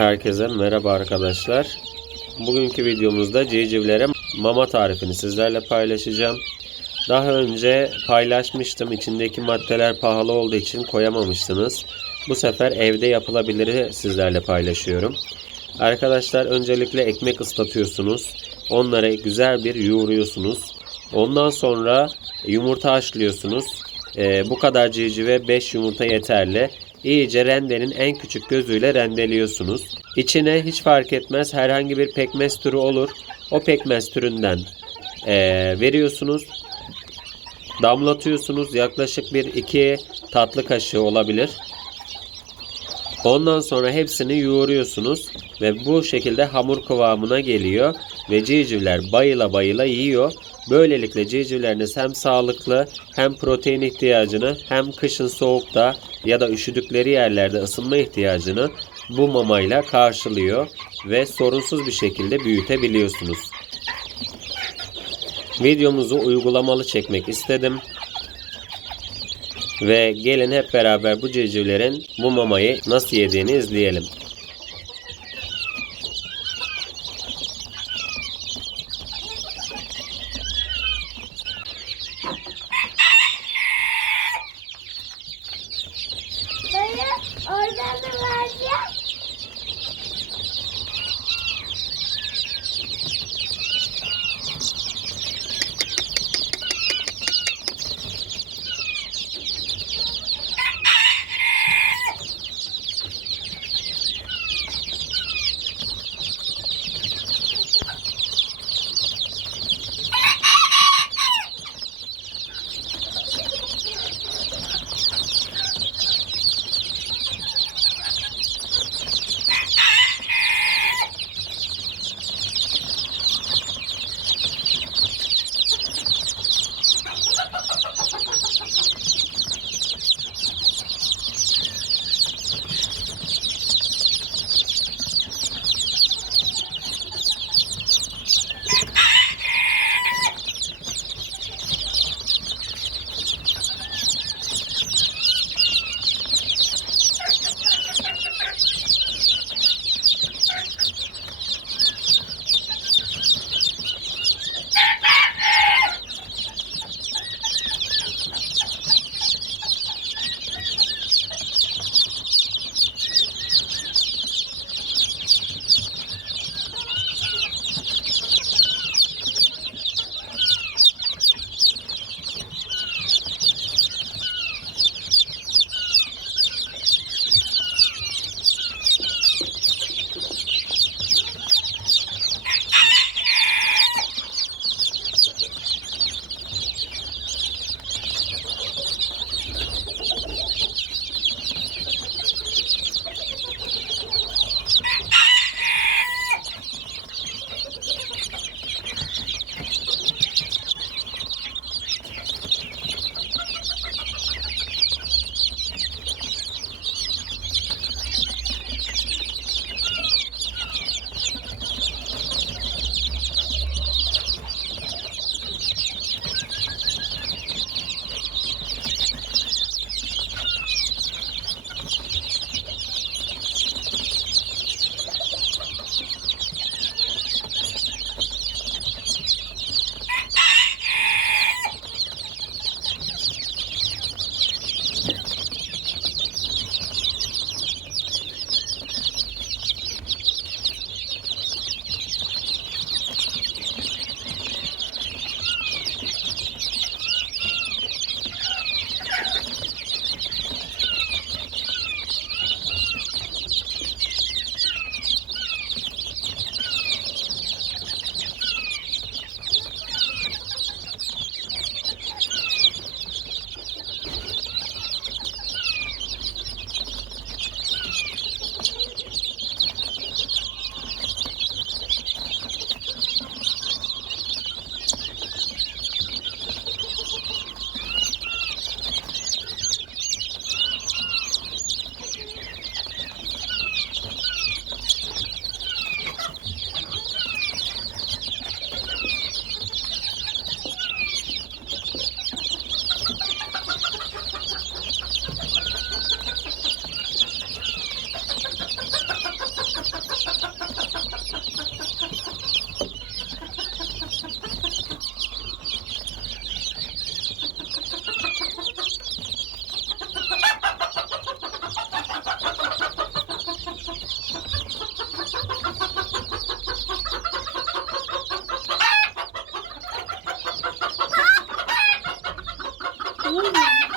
Herkese merhaba arkadaşlar. Bugünkü videomuzda civcivlere mama tarifini sizlerle paylaşacağım. Daha önce paylaşmıştım. İçindeki maddeler pahalı olduğu için koyamamıştınız. Bu sefer evde yapılabiliri sizlerle paylaşıyorum. Arkadaşlar öncelikle ekmek ıslatıyorsunuz. Onları güzel bir yoğuruyorsunuz. Ondan sonra yumurta haşlıyorsunuz. Ee, bu kadar civcive 5 yumurta yeterli. İyice rendenin en küçük gözüyle rendeliyorsunuz. İçine hiç fark etmez herhangi bir pekmez türü olur. O pekmez türünden ee, veriyorsunuz. Damlatıyorsunuz. Yaklaşık bir iki tatlı kaşığı olabilir. Ondan sonra hepsini yoğuruyorsunuz ve bu şekilde hamur kıvamına geliyor ve civcivler bayıla bayıla yiyor. Böylelikle civcivleriniz hem sağlıklı hem protein ihtiyacını hem kışın soğukta ya da üşüdükleri yerlerde ısınma ihtiyacını bu mamayla karşılıyor ve sorunsuz bir şekilde büyütebiliyorsunuz. Videomuzu uygulamalı çekmek istedim. Ve gelin hep beraber bu civcivlerin bu mamayı nasıl yediğini izleyelim. Ooh.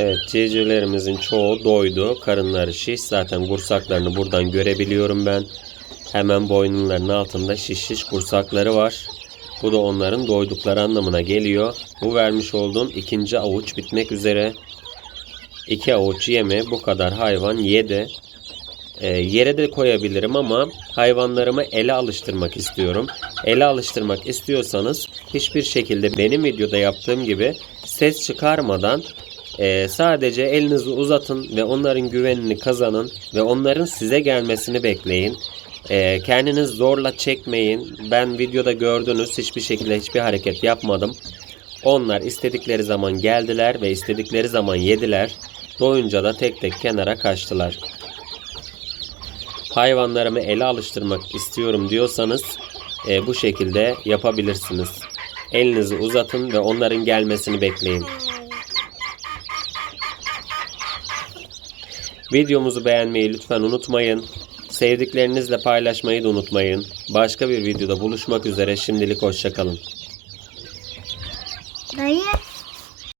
Evet civcivlerimizin çoğu doydu. Karınları şiş. Zaten kursaklarını buradan görebiliyorum ben. Hemen boynunların altında şiş şiş kursakları var. Bu da onların doydukları anlamına geliyor. Bu vermiş olduğum ikinci avuç bitmek üzere. İki avuç yeme bu kadar hayvan yedi. Ee, yere de koyabilirim ama hayvanlarımı ele alıştırmak istiyorum. Ele alıştırmak istiyorsanız hiçbir şekilde benim videoda yaptığım gibi ses çıkarmadan e, sadece elinizi uzatın ve onların güvenini kazanın ve onların size gelmesini bekleyin. E, kendiniz zorla çekmeyin. Ben videoda gördünüz hiçbir şekilde hiçbir hareket yapmadım. Onlar istedikleri zaman geldiler ve istedikleri zaman yediler. Doyunca da tek tek kenara kaçtılar hayvanlarımı ele alıştırmak istiyorum diyorsanız e, bu şekilde yapabilirsiniz. Elinizi uzatın ve onların gelmesini bekleyin. Videomuzu beğenmeyi lütfen unutmayın. Sevdiklerinizle paylaşmayı da unutmayın. Başka bir videoda buluşmak üzere şimdilik hoşçakalın.